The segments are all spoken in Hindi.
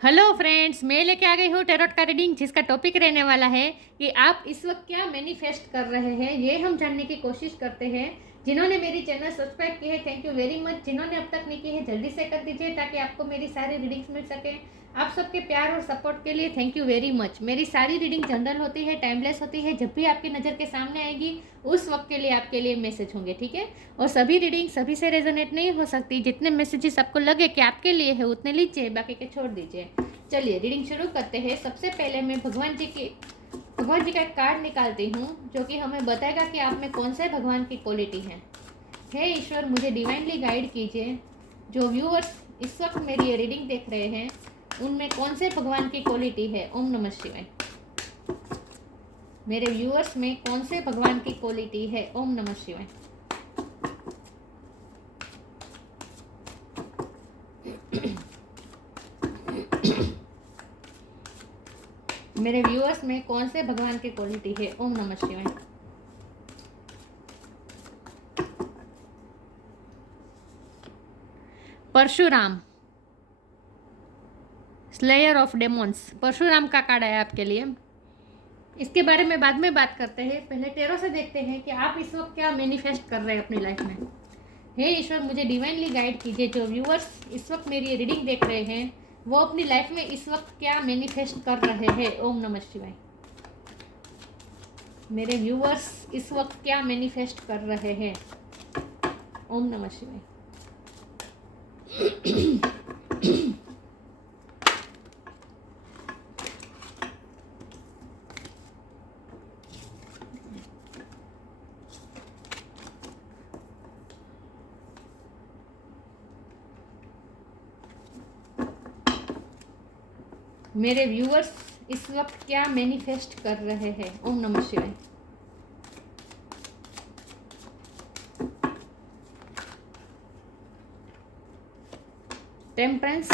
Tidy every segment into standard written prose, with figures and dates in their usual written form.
हेलो फ्रेंड्स, मैं लेके आ गई हूँ टैरोट का रीडिंग, जिसका टॉपिक रहने वाला है कि आप इस वक्त क्या मैनिफेस्ट कर रहे हैं। ये हम जानने की कोशिश करते हैं। जिन्होंने मेरी चैनल सब्सक्राइब की है, थैंक यू वेरी मच। जिन्होंने अब तक नहीं की है, जल्दी से कर दीजिए ताकि आपको मेरी सारी रीडिंग्स मिल सके। आप सबके प्यार और सपोर्ट के लिए थैंक यू वेरी मच। मेरी सारी रीडिंग जनरल होती है, टाइमलेस होती है। जब भी आपकी नज़र के सामने आएगी उस वक्त के लिए आपके लिए मैसेज होंगे, ठीक है। और सभी रीडिंग सभी से रेजोनेट नहीं हो सकती। जितने मैसेजेस आपको लगे कि आपके लिए है उतने लीजिए, बाकी के छोड़ दीजिए। चलिए रीडिंग शुरू करते हैं। सबसे पहले मैं भगवान जी का एक कार्ड निकालती हूँ, जो कि हमें बताएगा कि आप में कौन से भगवान की क्वालिटी है। हे ईश्वर, मुझे डिवाइनली गाइड कीजिए। जो व्यूअर्स इस वक्त मेरी ये रीडिंग देख रहे हैं, उनमें कौन से भगवान की क्वालिटी है। ओम नमः शिवाय। मेरे व्यूअर्स में कौन से भगवान की क्वालिटी है। ओम नमः शिवाय। मेरे व्यूअर्स में कौन से भगवान की क्वालिटी है। ओम नमः शिवाय। Parshuram, slayer of demons, Parshuram का कार्ड है आपके लिए। इसके बारे में बाद में बात करते हैं। पहले टेरो से देखते हैं कि आप इस वक्त क्या मैनिफेस्ट कर रहे हैं अपनी लाइफ में। हे ईश्वर, मुझे डिवाइनली गाइड कीजिए। जो व्यूअर्स इस वक्त मेरी ये रीडिंग देख रहे हैं, वो अपनी लाइफ में इस वक्त क्या मैनिफेस्ट कर रहे हैं। ओम नमः शिवाय। मेरे व्यूअर्स इस वक्त क्या मैनिफेस्ट कर रहे हैं। ओम नमः शिवाय। मेरे व्यूअर्स इस वक्त क्या मैनिफेस्ट कर रहे हैं। ओम नमः शिवाय। Temperance,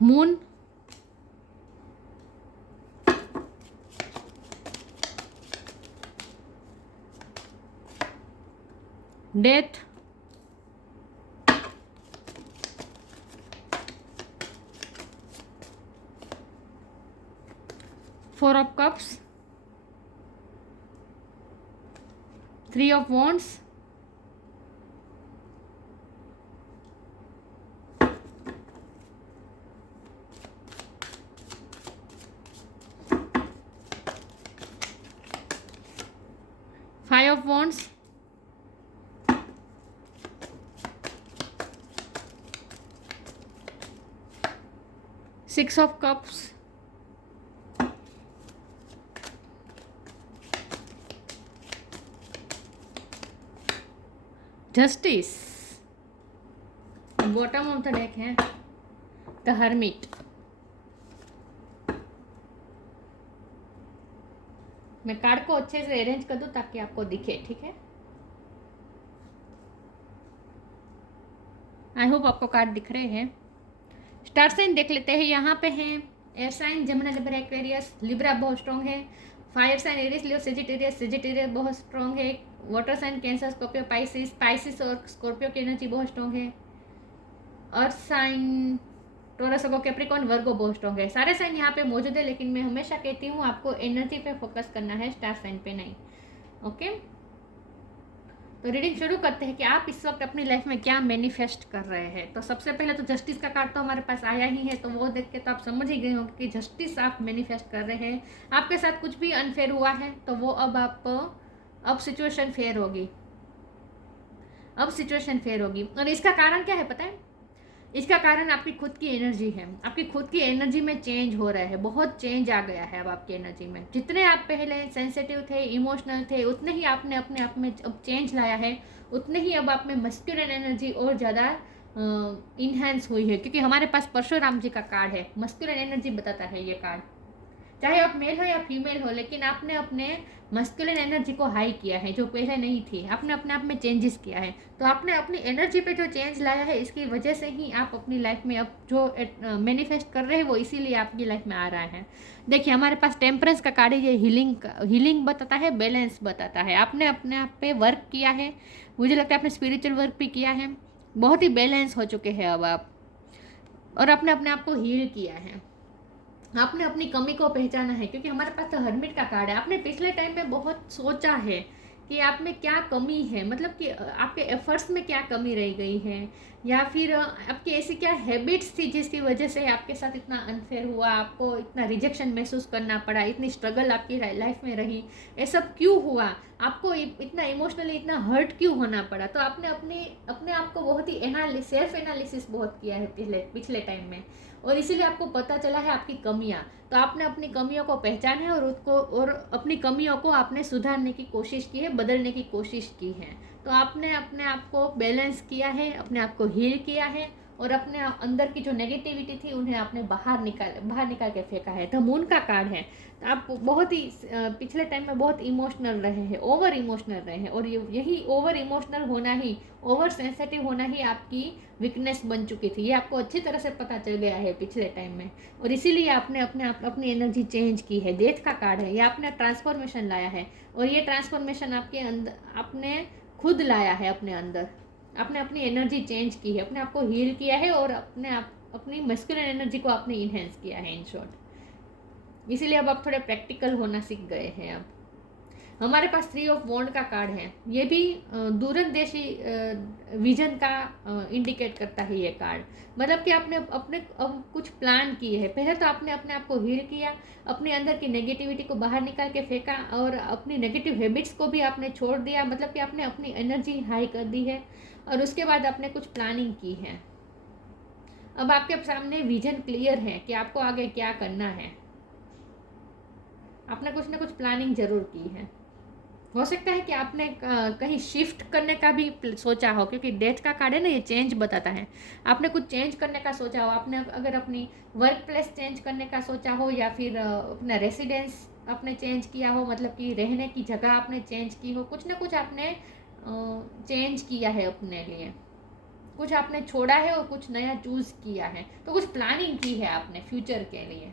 moon, death, four of cups, three of wands, five of wands, six of cups, justice. Bottom of the deck है द हर्मिट। मैं कार्ड को अच्छे से अरेंज कर दूं ताकि आपको दिखे, ठीक है। आई होप आपको कार्ड दिख रहे हैं। स्टार साइन देख लेते हैं। यहाँ पे हैं air sign Gemini, Libra, Aquarius. Libra बहुत स्ट्रॉन्ग है। Fire sign Aries, Leo, Sagittarius. Sagittarius बहुत स्ट्रॉन्ग है। Water sign Cancer, Scorpio, Pisces. Pisces और स्कॉर्पियो की एनर्जी बहुत स्ट्रॉन्ग है। अर्थ साइन टोरस को कैप्रिकॉन, वर्गो बहुत स्ट्रॉन्ग है। सारे साइन यहाँ पे मौजूद है, लेकिन मैं हमेशा कहती हूँ आपको एनर्जी पे फोकस करना है, स्टार साइन पे नहीं। ओके, तो रीडिंग शुरू करते हैं कि आप इस वक्त अपनी लाइफ में क्या मैनिफेस्ट कर रहे हैं। तो सबसे पहले तो जस्टिस का कार्ड तो हमारे पास आया ही है, तो वो देख के तो आप समझ ही गए होंगे कि जस्टिस आप मैनिफेस्ट कर रहे हैं। आपके साथ कुछ भी अनफेयर हुआ है तो वो अब सिचुएशन फेयर होगी। अब सिचुएशन फेयर होगी। और इसका कारण क्या है पता है? इसका कारण आपकी खुद की एनर्जी है। आपकी खुद की एनर्जी में चेंज हो रहा है, बहुत चेंज आ गया है अब आपकी एनर्जी में। जितने आप पहले सेंसिटिव थे, इमोशनल थे, उतने ही आपने अपने आप में अब चेंज लाया है। उतने ही अब आप में मस्कुलिन एनर्जी और ज़्यादा इन्हेंस हुई है, क्योंकि हमारे पास परशुराम जी का कार्ड है। मस्कुलिन एनर्जी बताता है ये कार्ड। चाहे आप मेल हो या फीमेल हो, लेकिन आपने अपने मस्कुलिन एनर्जी को हाई किया है जो पहले नहीं थी, आपने अपने आप में चेंजेस किया है। तो आपने अपनी एनर्जी पे जो चेंज लाया है, इसकी वजह से ही आप अपनी लाइफ में अब जो मैनिफेस्ट कर रहे हैं वो इसीलिए आपकी लाइफ में आ रहा है। देखिए हमारे पास टेम्परेंस का कार्ड है, ये हीलिंग बताता है, बैलेंस बताता है। आपने अपने आप पे वर्क किया है, मुझे लगता है आपने स्पिरिचुअल वर्क भी किया है, बहुत ही बैलेंस हो चुके हैं अब आप, और आपने अपने आप को हील किया है। आपने अपनी कमी को पहचाना है, क्योंकि हमारे पास तो हर्मिट का कार्ड है। आपने पिछले टाइम में बहुत सोचा है कि आप में क्या कमी है, मतलब कि आपके एफर्ट्स में क्या कमी रह गई है, या फिर आपकी ऐसी क्या हैबिट्स थी जिसकी वजह से आपके साथ इतना अनफेयर हुआ, आपको इतना रिजेक्शन महसूस करना पड़ा, इतनी स्ट्रगल आपकी लाइफ में रही, ये सब क्यों हुआ, आपको इतना इमोशनली इतना हर्ट क्यों होना पड़ा। तो आपने अपने आप को बहुत ही सेल्फ एनालिसिस बहुत किया है पिछले टाइम में, और इसीलिए आपको पता चला है आपकी कमियां। तो आपने अपनी कमियों को पहचाना है और अपनी कमियों को आपने सुधारने की कोशिश की है, बदलने की कोशिश की है। तो आपने अपने आप को बैलेंस किया है, अपने आप को हील किया है, और अपने अंदर की जो नेगेटिविटी थी उन्हें आपने बाहर निकाल के फेंका है। द मून का कार्ड है। तो आप बहुत ही पिछले टाइम में बहुत इमोशनल रहे हैं, ओवर इमोशनल रहे हैं, और यही ओवर इमोशनल होना ही, ओवर सेंसिटिव होना ही आपकी वीकनेस बन चुकी थी। ये आपको अच्छी तरह से पता चल गया है पिछले टाइम में, और इसीलिए आपने अपनी एनर्जी चेंज की है। डेथ का कार्ड है, ये आपने ट्रांसफॉर्मेशन लाया है, और ये ट्रांसफॉर्मेशन आपके अंदर आपने खुद लाया है अपने अंदर। आपने अपनी एनर्जी चेंज की है, अपने आप को हील किया है, और अपनी मस्कुलिन एनर्जी को आपने इन्हेंस किया है इन शॉर्ट। इसीलिए अब आप थोड़े प्रैक्टिकल होना सीख गए हैं। अब हमारे पास 3 ऑफ वॉन्ड का कार्ड है, ये भी दूरंदेशी विजन का इंडिकेट करता है ये कार्ड। मतलब कि आपने अपने कुछ प्लान किए हैं। पहले तो आपने अपने आप को हील किया, अपने अंदर की नेगेटिविटी को बाहर निकाल के फेंका, और अपनी नेगेटिव हैबिट्स को भी आपने छोड़ दिया, मतलब कि आपने अपनी एनर्जी हाई कर दी है, और उसके बाद आपने कुछ प्लानिंग की है। अब आपके सामने विजन क्लियर है कि आपको आगे क्या करना है। आपने कुछ ना कुछ प्लानिंग जरूर की है। हो सकता है कि आपने कहीं शिफ्ट करने का भी सोचा हो, क्योंकि डेथ का कार्ड है ना, ये चेंज बताता है। आपने कुछ चेंज करने का सोचा हो, आपने अगर अपनी वर्क प्लेस चेंज करने का सोचा हो, या फिर अपना रेसिडेंस आपने चेंज किया हो, मतलब कि रहने की जगह आपने चेंज की हो, कुछ ना कुछ आपने चेंज किया है अपने लिए, कुछ आपने छोड़ा है और कुछ नया चूज किया है। तो कुछ प्लानिंग की है आपने फ्यूचर के लिए,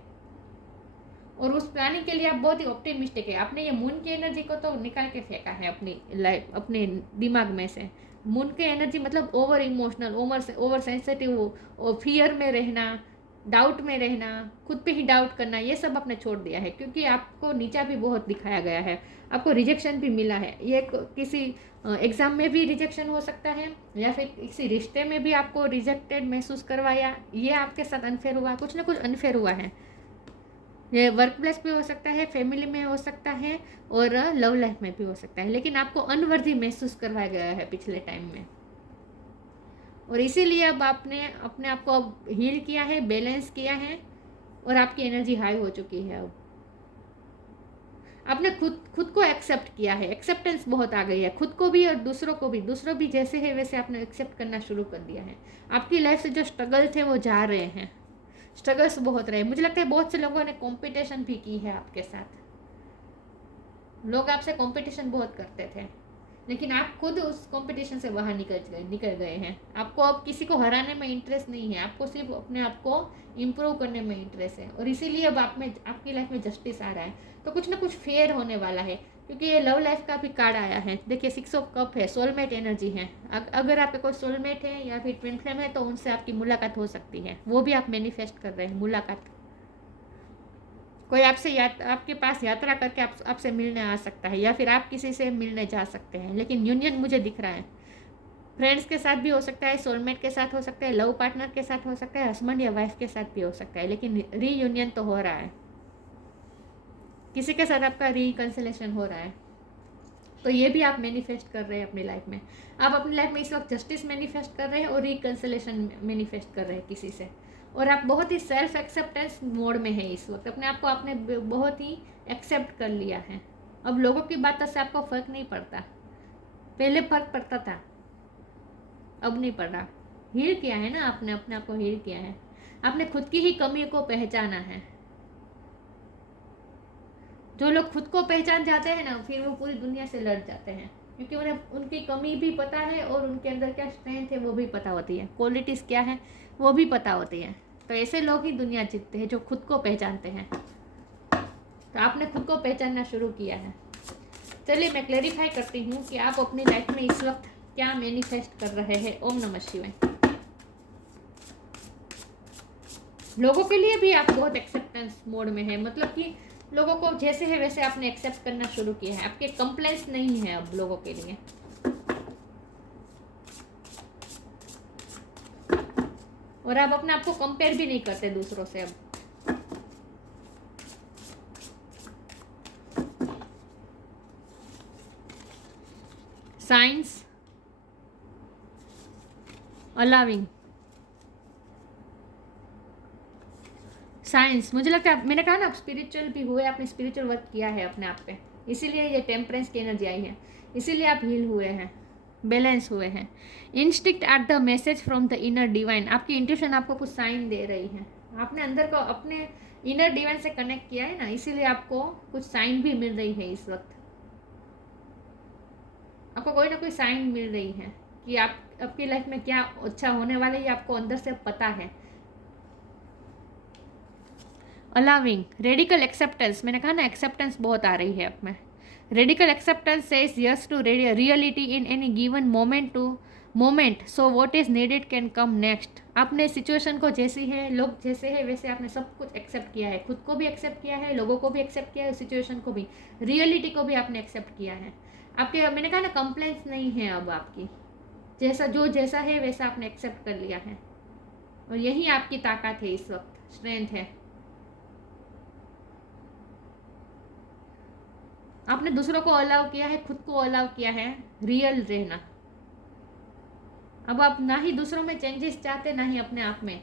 और उस प्लानिंग के लिए आप बहुत ही ऑप्टिमिस्टिक है। आपने ये मून की एनर्जी को तो निकाल के फेंका है अपनी लाइफ, अपने दिमाग में से। मून की एनर्जी मतलब ओवर इमोशनल, ओवर सेंसिटिव, और फियर में रहना, डाउट में रहना, खुद पे ही डाउट करना, ये सब आपने छोड़ दिया है, क्योंकि आपको नीचा भी बहुत दिखाया गया है, आपको रिजेक्शन भी मिला है। ये किसी एग्ज़ाम में भी रिजेक्शन हो सकता है, या फिर किसी रिश्ते में भी आपको रिजेक्टेड महसूस करवाया, ये आपके साथ अनफेयर हुआ, कुछ ना कुछ अनफेयर हुआ है। ये वर्क प्लेस पे हो सकता है, फैमिली में हो सकता है, और लव लाइफ में भी हो सकता है, लेकिन आपको अनवर्दी महसूस करवाया गया है पिछले टाइम में, और इसीलिए अब आपने अपने आप को हील किया है, बैलेंस किया है, और आपकी एनर्जी हाई हो चुकी है। अब आपने खुद को एक्सेप्ट किया है, एक्सेप्टेंस बहुत आ गई है, खुद को भी और दूसरों भी जैसे है वैसे आपने एक्सेप्ट करना शुरू कर दिया है। आपकी लाइफ से जो स्ट्रगल थे वो जा रहे हैं, स्ट्रगल्स बहुत रहे। मुझे लगता है बहुत से लोगों ने कंपटीशन भी की है आपके साथ, लोग आपसे कंपटीशन बहुत करते थे, लेकिन आप खुद उस कंपटीशन से बाहर निकल गए हैं। आपको अब किसी को हराने में इंटरेस्ट नहीं है, आपको सिर्फ अपने आप को इम्प्रूव करने में इंटरेस्ट है, और इसीलिए अब आपकी लाइफ में जस्टिस आ रहा है। तो कुछ ना कुछ फेयर होने वाला है, क्योंकि ये लव लाइफ का भी कार्ड आया है। देखिए 6 ऑफ कप है, सोलमेट एनर्जी है। अगर आपके कोई सोलमेट है या फिर ट्विन फ्लेम है, तो उनसे आपकी मुलाकात हो सकती है, वो भी आप मैनिफेस्ट कर रहे हैं मुलाकात। कोई आपके पास यात्रा करके आपसे मिलने आ सकता है, या फिर आप किसी से मिलने जा सकते हैं, लेकिन यूनियन मुझे दिख रहा है। फ्रेंड्स के साथ भी हो सकता है, सोलमेट के साथ हो सकता है, लव पार्टनर के साथ हो सकता है, हस्बैंड या वाइफ के साथ भी हो सकता है, लेकिन रीयूनियन तो हो रहा है, किसी के साथ आपका रिकंसिलेशन हो रहा है। तो ये भी आप मैनिफेस्ट कर रहे हैं अपनी लाइफ में। आप अपनी लाइफ में इस वक्त जस्टिस मैनिफेस्ट कर रहे हैं, और रिकंसिलेशन मैनिफेस्ट कर रहे हैं किसी से, और आप बहुत ही सेल्फ एक्सेप्टेंस मोड में है इस वक्त। अपने आप को आपने बहुत ही एक्सेप्ट कर लिया है। अब लोगों की बातों से आपको फ़र्क नहीं पड़ता, पहले फ़र्क पड़ता था, अब नहीं पड़ रहा। हील किया है ना आपने, अपने आप को हील किया है, आपने खुद की ही कमी को पहचाना है। जो लोग खुद को पहचान जाते हैं ना, फिर वो पूरी दुनिया से लड़ जाते हैं, क्योंकि उन्हें उनकी कमी भी पता है और उनके अंदर क्या स्ट्रेंथ है वो भी पता होती है, क्वालिटीज़ क्या है वो भी पता होती है। तो ऐसे लोग ही दुनिया जीतते हैं जो खुद को पहचानते हैं। तो आपने खुद को पहचानना शुरू किया है। चलिए मैं क्लेरिफाई करती हूँ कि आप अपनी लाइफ में इस वक्त क्या मैनिफेस्ट कर रहे हैं। ओम नमः शिवाय। लोगों के लिए भी आप बहुत एक्सेप्टेंस मोड में है, मतलब कि लोगों को जैसे है वैसे आपने एक्सेप्ट करना शुरू किया है। आपके कंप्लेंट्स नहीं है अब लोगों के लिए। और आप अपने आप को कंपेयर भी नहीं करते दूसरों से अब। साइंस, अलाविंग, साइंस, मुझे लगता है मैंने कहा ना आप स्पिरिचुअल भी हुए, आपने स्पिरिचुअल वर्क किया है अपने आप पे, इसीलिए ये टेम्परेंस की एनर्जी आई है, इसीलिए आप हील हुए हैं, बैलेंस हुए हैं। Instinct at the message from the inner divine, आपकी इंट्यूशन आपको कुछ साइन दे रही है। आपने अंदर को अपने इनर डिवाइन से कनेक्ट किया है ना, इसीलिए आपको कुछ साइन भी मिल रही है। इस वक्त आपको कोई ना कोई साइन मिल रही है कि आप आपकी लाइफ में क्या अच्छा होने वाला है, ये आपको अंदर से पता है। अलाविंग, रेडिकल एक्सेप्टेंस, मैंने कहा ना एक्सेप्टेंस बहुत आ रही है अब में। Radical acceptance says yes to reality in any given moment, so what is needed can come next. आपने सिचुएशन को जैसी है, लोग जैसे है वैसे आपने सब कुछ एक्सेप्ट किया है, खुद को भी एक्सेप्ट किया है, लोगों को भी एक्सेप्ट किया है, सिचुएशन को भी, रियलिटी को भी आपने एक्सेप्ट किया है। आपके मैंने कहा ना कंप्लेंट्स नहीं है अब आपकी, जैसा है वैसा आपने एक्सेप्ट कर लिया है। और यही आपकी ताकत है इस वक्त, स्ट्रेंथ है। आपने दूसरों को अलाउ किया है, खुद को अलाउ किया है रियल रहना। अब आप ना ही दूसरों में चेंजेस चाहते, ना ही अपने आप में।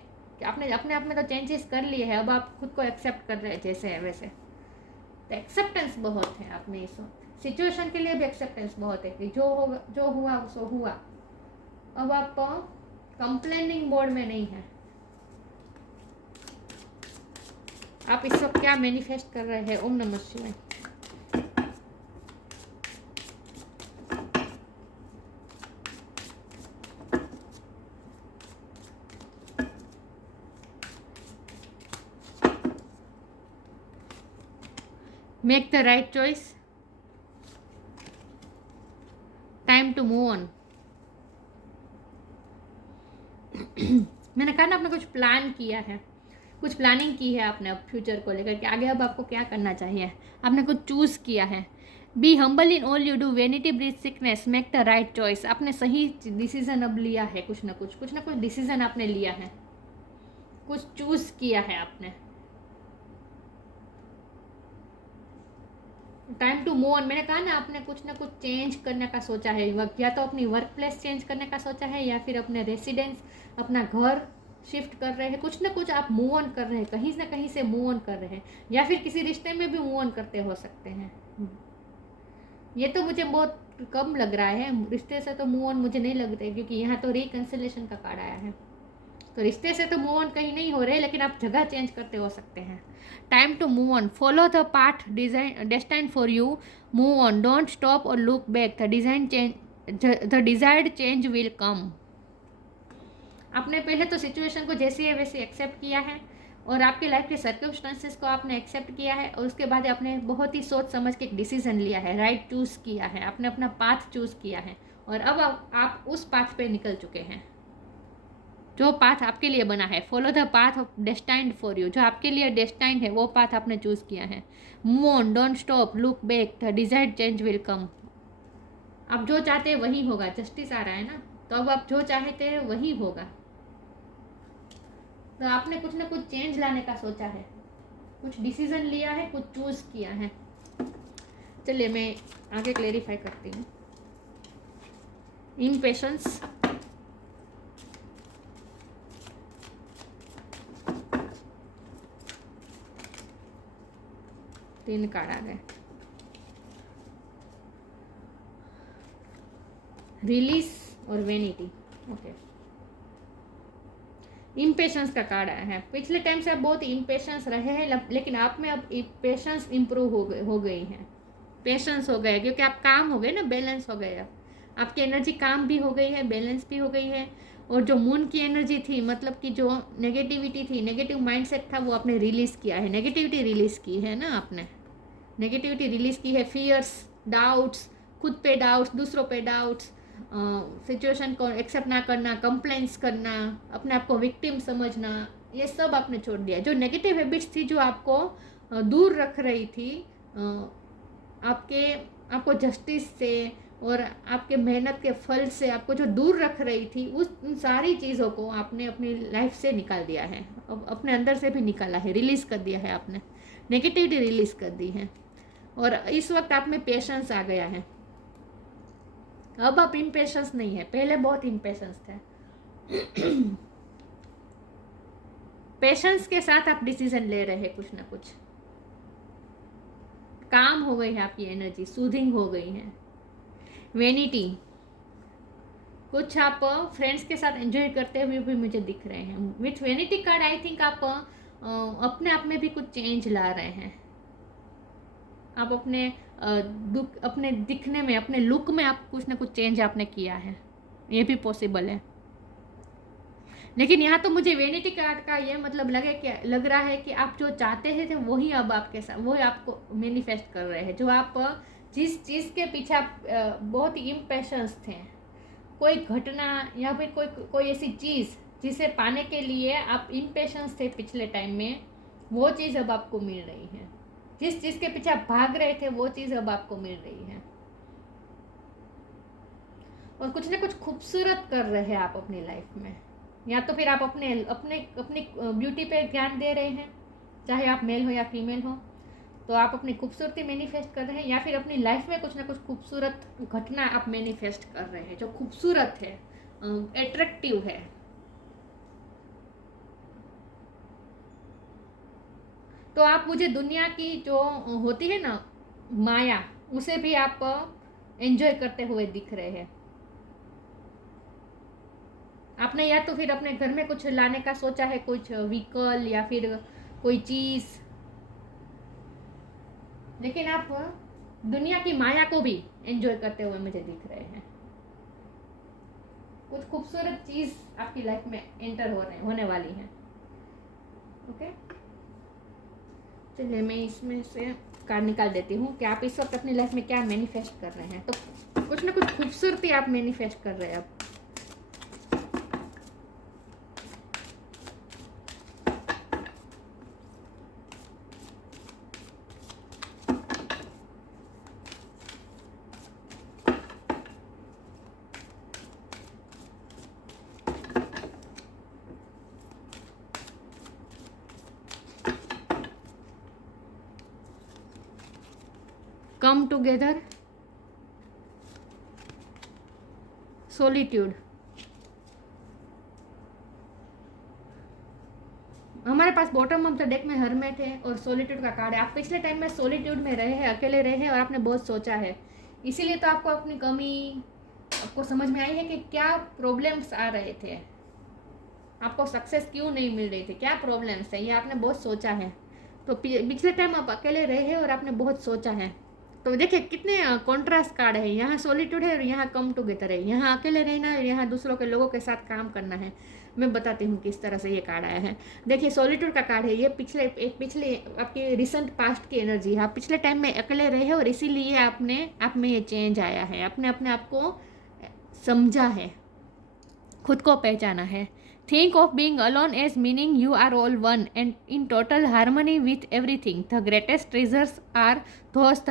आपने अपने आप में तो चेंजेस कर लिए हैं, अब आप खुद को एक्सेप्ट कर रहे हैं जैसे है वैसे। तो एक्सेप्टेंस बहुत है आप में इस वक्त। सिचुएशन के लिए भी एक्सेप्टेंस बहुत है कि जो हुआ सो हुआ। अब आप कंप्लेनिंग मोड में नहीं है। आप इस वक्त क्या मैनिफेस्ट कर रहे हैं। ओम नमः शिवाय। Make the right choice, time to move on. मैंने कहा ना आपने कुछ प्लान किया है, कुछ प्लानिंग की है आपने अब फ्यूचर को लेकर के, आगे अब आपको क्या करना चाहिए। आपने कुछ चूज़ किया है। Be humble in all you do, vanity breeds sickness, make the right choice. आपने सही डिसीजन अब लिया है, कुछ ना कुछ डिसीजन आपने लिया है, कुछ चूज़ किया है आपने। टाइम टू मूव ऑन, मैंने कहा ना आपने कुछ ना कुछ चेंज करने का सोचा है। या तो अपनी वर्क प्लेस चेंज करने का सोचा है, या फिर अपने रेसिडेंस, अपना घर शिफ्ट कर रहे हैं। कुछ ना कुछ आप मूव ऑन कर रहे हैं, कहीं ना कहीं से मूव ऑन कर रहे हैं, या फिर किसी रिश्ते में भी मूव ऑन करते हो सकते हैं। ये तो मुझे बहुत कम लग रहा है, रिश्ते से तो मूव ऑन मुझे नहीं लग रहा है, क्योंकि यहाँ तो रिकन्सिलेशन का कार्ड आया है। तो रिश्ते से तो मूव ऑन कहीं नहीं हो रहे, लेकिन आप जगह चेंज करते हो सकते हैं। Time to move on, follow the path destined for you, move on, don't stop और look back, the desired change will come. आपने पहले तो सिचुएशन को जैसी है वैसे एक्सेप्ट किया है, और आपके लाइफ के सर्कमस्टांसेस को आपने एक्सेप्ट किया है, और उसके बाद आपने बहुत ही सोच समझ के एक डिसीजन लिया है, राइट चूज़ किया है, आपने अपना पाथ चूज़ किया है, और अब आप उस पाथ पे निकल चुके हैं जो पाथ आपके लिए बना है। Follow the path of destined for you, जो आपके लिए डेस्टाइंड है वो पाथ आपने चूज़ किया है। Move on, don't stop, look back, the desired change will कम। आप जो चाहते हैं वही होगा, जस्टिस आ रहा है ना, तो अब आप जो चाहते हैं वही होगा। तो आपने कुछ ना कुछ चेंज लाने का सोचा है, कुछ डिसीजन लिया है, कुछ चूज़ किया है। चलिए मैं आगे क्लेरिफाई करती हूँ। इम्पेशंस, तीन कार्ड आ गए। रिलीज और वेनिटी। ओके, इम्पेशंस का कार्ड आया है। पिछले टाइम से आप बहुत इम्पेशंस रहे हैं, लेकिन आप में अब पेशेंस इम्प्रूव हो गई है, पेशेंस हो गए, क्योंकि आप काम हो गए ना, बैलेंस हो गए। अब आपकी एनर्जी काम भी हो गई है, बैलेंस भी हो गई है। और जो मून की एनर्जी थी, मतलब कि जो नेगेटिविटी थी, नेगेटिव माइंडसेट था, वो आपने रिलीज़ किया है, नेगेटिविटी रिलीज़ की है ना आपने, नेगेटिविटी रिलीज़ की है। फियर्स, डाउट्स, खुद पे डाउट्स, दूसरों पे डाउट्स, सिचुएशन को एक्सेप्ट ना करना, कंप्लेंट्स करना, अपने आप को विक्टिम समझना, ये सब आपने छोड़ दिया। जो नेगेटिव हैबिट्स थी, जो आपको दूर रख रही थी आपको जस्टिस से और आपके मेहनत के फल से, आपको जो दूर रख रही थी, उन सारी चीज़ों को आपने अपनी लाइफ से निकाल दिया है, अपने अंदर से भी निकाला है, रिलीज़ कर दिया है आपने, नेगेटिविटी रिलीज़ कर दी है। और इस वक्त आप में पेशेंस आ गया है। अब आप इम्पेशेंस नहीं है, पहले बहुत इम्पेशेंस थे। पेशेंस के साथ आप डिसीजन ले रहे हैं, कुछ ना कुछ काम हो गई है, आपकी एनर्जी सूदिंग हो गई है। वेनिटी, कुछ आप फ्रेंड्स के साथ एंजॉय करते हुए भी मुझे दिख रहे हैं। With vanity card I think आप अपने आप में भी कुछ चेंज ला रहे हैं। आप अपने दिखने में, अपने लुक में आप कुछ ना कुछ चेंज आपने किया है, ये भी पॉसिबल है। लेकिन यहाँ तो मुझे वेनिटी कार्ड का ये मतलब लग रहा है कि आप जो चाहते थे वही अब आपके साथ, वही आपको मैनिफेस्ट कर रहे हैं। जो आप जिस चीज़ के पीछे आप बहुत ही इम्पेशेंस थे, कोई घटना या फिर कोई ऐसी चीज़ जिसे पाने के लिए आप इम्पेशेंस थे पिछले टाइम में, वो चीज़ अब आपको मिल रही है। जिस चीज़ के पीछे आप भाग रहे थे, वो चीज़ अब आपको मिल रही है। और कुछ ना कुछ खूबसूरत कर रहे हैं आप अपनी लाइफ में, या तो फिर आप अपनी ब्यूटी पे ध्यान दे रहे हैं, चाहे आप मेल हो या फीमेल हो, तो आप अपनी खूबसूरती मैनिफेस्ट कर रहे हैं, या फिर अपनी लाइफ में कुछ ना कुछ खूबसूरत घटना आप मैनिफेस्ट कर रहे हैं जो खूबसूरत है, एट्रैक्टिव है। तो आप मुझे दुनिया की जो होती है ना माया, उसे भी आप एंजॉय करते हुए दिख रहे हैं। आपने या तो फिर अपने घर में कुछ लाने का सोचा है, कुछ व्हीकल या फिर कोई चीज़, लेकिन आप दुनिया की माया को भी एंजॉय करते हुए मुझे दिख रहे हैं। कुछ खूबसूरत चीज़ आपकी लाइफ में एंटर होने वाली है। ओके, चलिए मैं इसमें से कार्ड निकाल देती हूँ कि आप इस वक्त अपनी लाइफ में क्या मैनिफेस्ट कर रहे हैं। तो कुछ ना कुछ खूबसूरती आप मैनिफेस्ट कर रहे हैं अब। Come together, solitude. हमारे पास बॉटम ऑफ द डेक में हरमेट है और सॉलिट्यूड का कार्ड है। आप पिछले टाइम में सॉलिट्यूड में रहे हैं, अकेले रहे हैं और आपने बहुत सोचा है, इसीलिए तो आपको अपनी कमी आपको समझ में आई है कि क्या प्रॉब्लम्स आ रहे थे, आपको सक्सेस क्यों नहीं मिल रही थी, क्या प्रॉब्लम्स है, ये आपने बहुत सोचा है। तो पिछले टाइम आप अकेले रहे हैं और आपने बहुत सोचा है। तो देखिए कितने कॉन्ट्रास्ट कार्ड है, यहाँ सॉलिट्यूड है और यहाँ कम टुगेदर है, यहाँ अकेले रहना है और यहाँ दूसरों के लोगों के साथ काम करना है। मैं बताती हूँ किस तरह से ये कार्ड आया है। देखिए सॉलिट्यूड का कार्ड है, ये पिछले आपकी रिसेंट पास्ट की एनर्जी है। आप पिछले टाइम में अकेले रहे और इसीलिए आप में ये चेंज आया है, आपने अपने आप को समझा है, खुद को पहचाना है। Think of being alone as meaning you are all one and in total harmony with everything. The greatest treasures are those the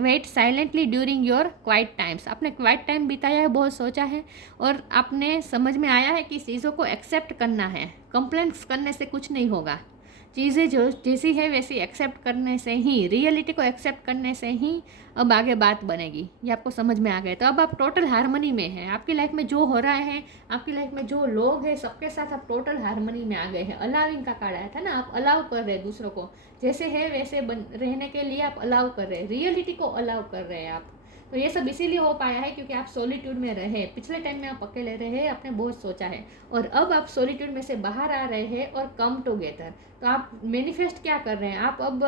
wait silently during your quiet times. आपने क्वाइट टाइम बिताया है, बहुत सोचा है और आपने समझ में आया है कि चीज़ों को एक्सेप्ट करना है। कंप्लेंट्स करने से कुछ नहीं होगा, चीज़ें जो जैसी है वैसी एक्सेप्ट करने से ही, रियलिटी को एक्सेप्ट करने से ही अब आगे बात बनेगी। ये आपको समझ में आ गया। तो अब आप टोटल हार्मनी में हैं। आपकी लाइफ में जो हो रहा है, आपकी लाइफ में जो लोग हैं, सबके साथ आप टोटल हार्मनी में आ गए हैं। अलाउइंग का कार्ड आया था ना, आप अलाउ कर रहे हैं दूसरों को, जैसे है वैसे रहने के लिए आप अलाउ कर रहे हैं, रियलिटी को अलाउ कर रहे हैं आप। तो ये सब इसीलिए हो पाया है क्योंकि आप सॉलिट्यूड में रहे। पिछले टाइम में आप अकेले रहे, आपने बहुत सोचा है, और अब आप सॉलिट्यूड में से बाहर आ रहे हैं और कम टुगेदर। तो आप मैनिफेस्ट क्या कर रहे हैं, आप अब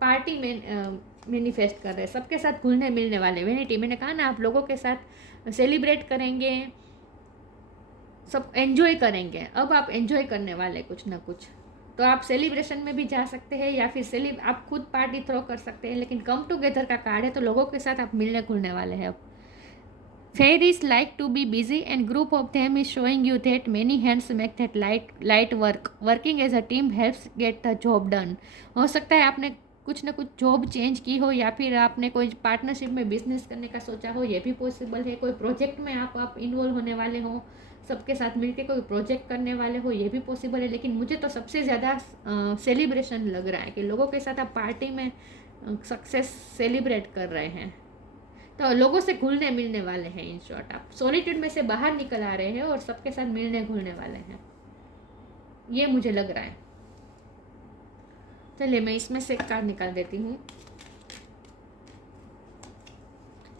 पार्टी में मैनिफेस्ट कर रहे हैं, सबके साथ घुलने मिलने वाले। वेनिटी, मैंने कहा ना, आप लोगों के साथ सेलिब्रेट करेंगे, सब एंजॉय करेंगे। अब आप एंजॉय करने वाले कुछ ना कुछ। तो आप सेलिब्रेशन में भी जा सकते हैं या फिर आप खुद पार्टी थ्रो कर सकते हैं, लेकिन कम टुगेदर का कार्ड है तो लोगों के साथ आप मिलने घुलने वाले हैं अब। Fairies like to be busy and group of them is showing you that many hands make that light work. Working as a team helps get the job done. हो सकता है आपने कुछ ना कुछ जॉब चेंज की हो या फिर आपने कोई पार्टनरशिप में बिजनेस करने का सोचा हो, ये भी पॉसिबल है। कोई प्रोजेक्ट में आप इन्वॉल्व होने वाले हो, सबके साथ मिलकर कोई प्रोजेक्ट करने वाले हो, ये भी पॉसिबल है। लेकिन मुझे तो सबसे ज़्यादा सेलिब्रेशन लग रहा है कि लोगों के साथ आप पार्टी में सक्सेस सेलिब्रेट कर रहे हैं, तो लोगों से घुलने मिलने वाले हैं। इन शॉर्ट, आप सॉलिट्यूड में से बाहर निकल आ रहे हैं और सबके साथ मिलने घुलने वाले हैं, ये मुझे लग रहा है। चलिए मैं इसमें से कार्ड निकाल देती हूँ।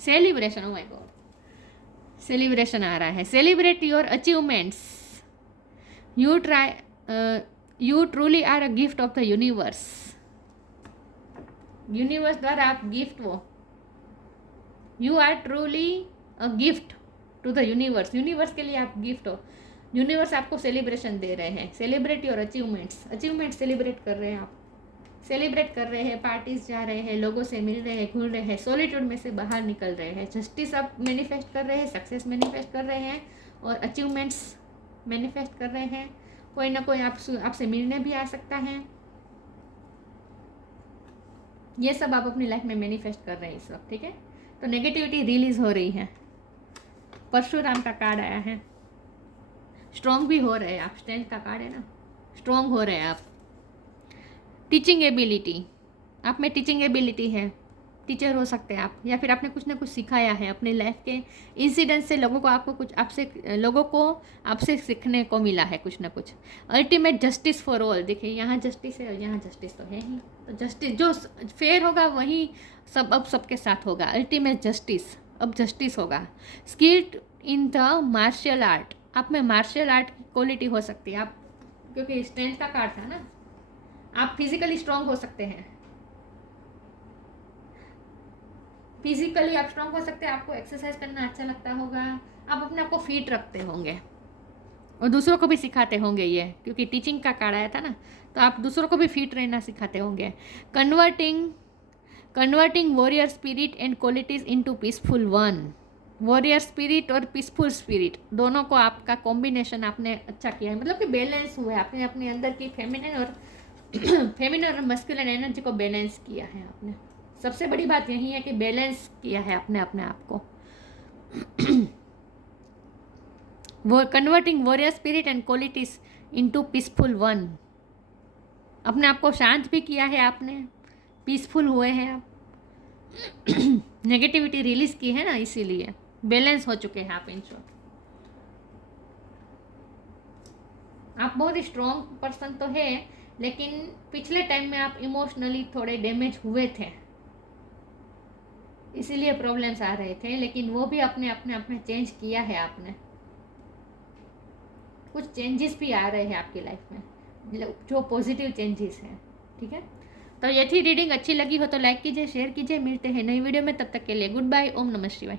Celebration, oh my god, celebration आ रहा है। Celebrate your achievements, you truly are a gift of the universe. Universe द्वारा आप गिफ्ट हो, you are truly a gift to the universe. Universe के लिए आप गिफ्ट हो। यूनिवर्स आपको सेलिब्रेशन दे रहे हैं। Celebrate your achievements, achievement celebrate कर रहे हैं आप, सेलिब्रेट कर रहे हैं, पार्टीज जा रहे हैं, लोगों से मिल रहे हैं, घुल रहे हैं, सॉलिट्यूड में से बाहर निकल रहे हैं। जस्टिस आप मैनिफेस्ट कर रहे हैं, सक्सेस मैनिफेस्ट कर रहे हैं और अचीवमेंट्स मैनिफेस्ट कर रहे हैं। कोई ना कोई आपसे मिलने भी आ सकता है। ये सब आप अपनी लाइफ में मैनिफेस्ट कर रहे हैं इस वक्त, ठीक है। तो नेगेटिविटी रिलीज हो रही है। परशुराम का कार्ड आया है। स्ट्रॉन्ग भी हो रहे हैं आप, स्ट्रेंथ का कार्ड है ना, स्ट्रॉन्ग हो रहे हैं आप। टीचिंग एबिलिटी, आप में टीचिंग एबिलिटी है, टीचर हो सकते हैं आप, या फिर आपने कुछ ना कुछ सिखाया है अपने लाइफ के इंसिडेंट से। लोगों को आपसे सीखने को मिला है कुछ ना कुछ। अल्टीमेट जस्टिस फॉर ऑल, देखिए यहाँ जस्टिस है और यहाँ जस्टिस तो है ही। तो जस्टिस जो फेयर होगा वही सब अब सबके साथ होगा। अल्टीमेट जस्टिस, अब जस्टिस होगा। Skilled in the martial art, आप में मार्शल आर्ट की क्वालिटी हो सकती है। आप, क्योंकि स्ट्रेंथ का कार्ड था ना, आप फिजिकली स्ट्रांग हो सकते हैं। फिजिकली आप स्ट्रांग हो सकते हैं, आपको एक्सरसाइज करना अच्छा लगता होगा, आप अपने आप को फिट रखते होंगे और दूसरों को भी सिखाते होंगे ये, क्योंकि टीचिंग का कार्ड आया था ना, तो आप दूसरों को भी फिट रहना सिखाते होंगे। Converting warrior spirit and qualities into peaceful one. Warrior spirit और पीसफुल स्पिरिट दोनों को आपका कॉम्बिनेशन आपने अच्छा किया है, मतलब कि बैलेंस हुआ है। आपने अपने अंदर की फेमिनिन और मस्कुलिन एनर्जी को बैलेंस किया है आपने। सबसे बड़ी बात यही है कि बैलेंस किया है आपने अपने आप को। वो converting warrior spirit and qualities into peaceful one, अपने आप को शांत भी किया है आपने, पीसफुल हुए हैं आप। नेगेटिविटी रिलीज की है ना, इसीलिए बैलेंस हो चुके हैं आप। इन शॉर्ट, आप बहुत स्ट्रॉन्ग पर्सन तो है, लेकिन पिछले टाइम में आप इमोशनली थोड़े डैमेज हुए थे, इसीलिए प्रॉब्लम्स आ रहे थे। लेकिन वो भी अपने आप में चेंज किया है आपने। कुछ चेंजेस भी आ रहे हैं आपकी लाइफ में, जो पॉजिटिव चेंजेस हैं, ठीक है। तो ये थी रीडिंग। अच्छी लगी हो तो लाइक कीजिए, शेयर कीजिए। मिलते हैं नई वीडियो में, तब तक के लिए गुड बाय। ओम नमः शिवाय।